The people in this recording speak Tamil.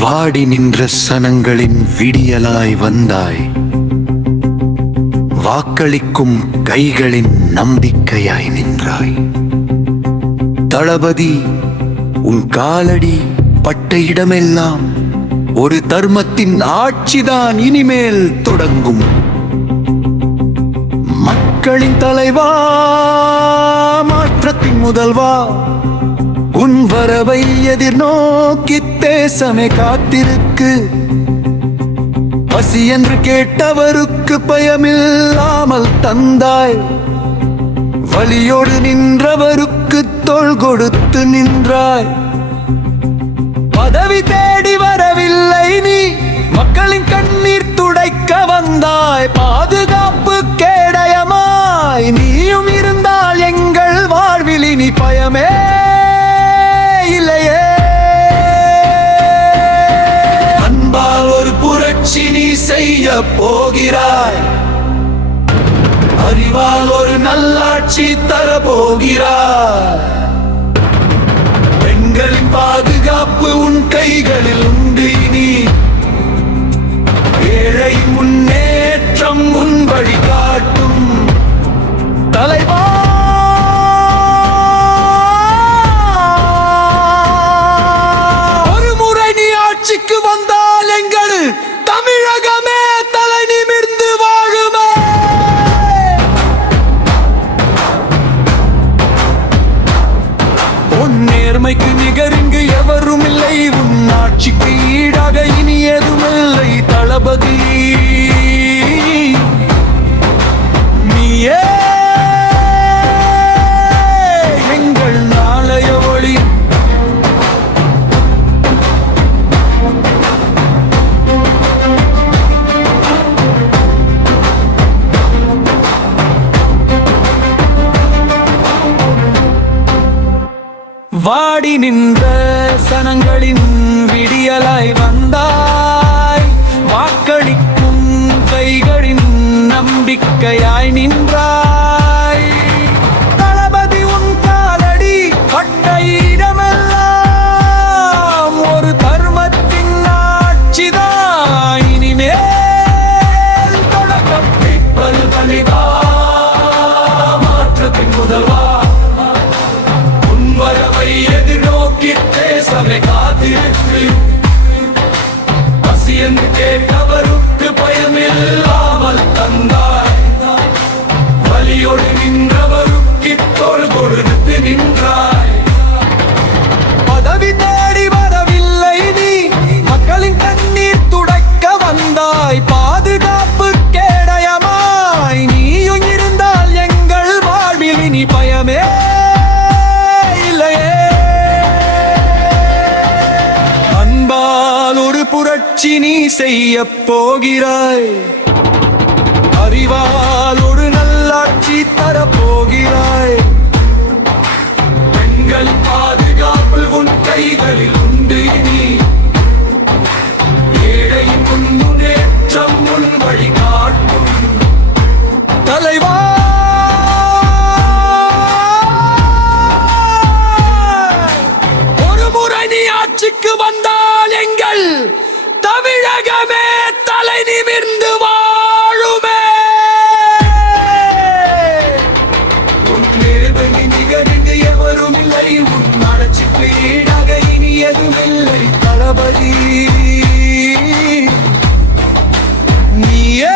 வாடி நின்ற சனங்களின் விடியலாய் வந்தாய், வாக்களிக்கும் கைகளின் நம்பிக்கையாய் நின்றாய். தளபதி, உன் காலடி பட்ட இடமெல்லாம் ஒரு தர்மத்தின் ஆட்சிதான் இனிமேல் தொடங்கும். மக்களின் தலைவா, மாற்றத்தின் முதல்வா, உன் வரவை எதிர்நோக்கி தேசமே காத்திருக்கு. பசி என்று கேட்டவருக்கு பயமில்லாமல் தந்தாய், வலியோடு நின்றவருக்கு தோள் கொடுத்து நின்றாய். பதவி தேடி வரவில்லை நீ, மக்களின் கண்ணீர் துடைக்க வந்தாய். பாதுகாப்பு கேடயமாய் நீயும் இருந்தால் எங்கள் வாழ்வில் இனி பயமே இல்லையே. அன்பால் ஒரு புரட்சி நீ செய்ய போகிறாய், அறிவால் ஒரு நல்லாட்சி தர போகிறாய். பெண்களின் பாதுகாப்பு உன் கைகளில் உண்டு இனி, ஏழை முன்னேற்றம் உன் வழிகாட்டும். தலைவா, ஒரு முறை நீ ஆட்சிக்கு வந்தால் எங்கள் தமிழகமே தலை நிமிர்ந்து வாழுமே. உன் நேர்மைக்கு நிகரிங்கு எவரும் இல்லை, உன் ஆட்சிக்கு ஈடாக இனி எதுமில்லை. தளபதி, நீயே எங்கள் நாளைய ஒளி. வாடி நின்ற சனங்களின் விடியலாய் வந்தாய், வாக்களிக்கும் கைகளின் நம்பிக்கையாய் நின்றாய். தளபதி, உன் காலடி பட்ட இடமெல்லாம் ஒரு தர்மத்தின் ஆட்சிதான் இனிமேல் தொடக்கம். பல்வனிதா, மாற்றத்தின் முதல்வா, வரவை எதிர்நோக்கி தேசமே காத்திருக்கு. பசி என்று கேட்டவருக்கு பயமில்லாமல் தந்தாய், வலியோடு நின்றவருக்கு தோள் கொடுத்து நின்றாய். பதவி தேடி வரவில்லை நீ, மக்களின் கண்ணீர் துடைக்க வந்தாய். பாதுகாப்பு கேடயமாய் நீயும் இருந்தால் எங்கள் வாழ்வில் இனி பயமே. அன்பால் ஒரு புரட்சி நீ செய்ய போகிறாய், அறிவால் ஒரு நல்லாட்சி தரப்போகிறாய். பெண்கள் பாதுகாப்பு உன் கைகளில் உண்டு இனி, ஏழை முன்னேற்றம் உன் வழிகாட்டும். தலைவா, ஆட்சிக்கு வந்தால் எங்கள் தமிழகமே தலை நிமிர்ந்து வாழுமே. நிகழ்ந்து எவரும் இல்லை, உன் ஆட்சிக்கு ஈடாக இனி எதுவில்லை. தளபதி, நீயே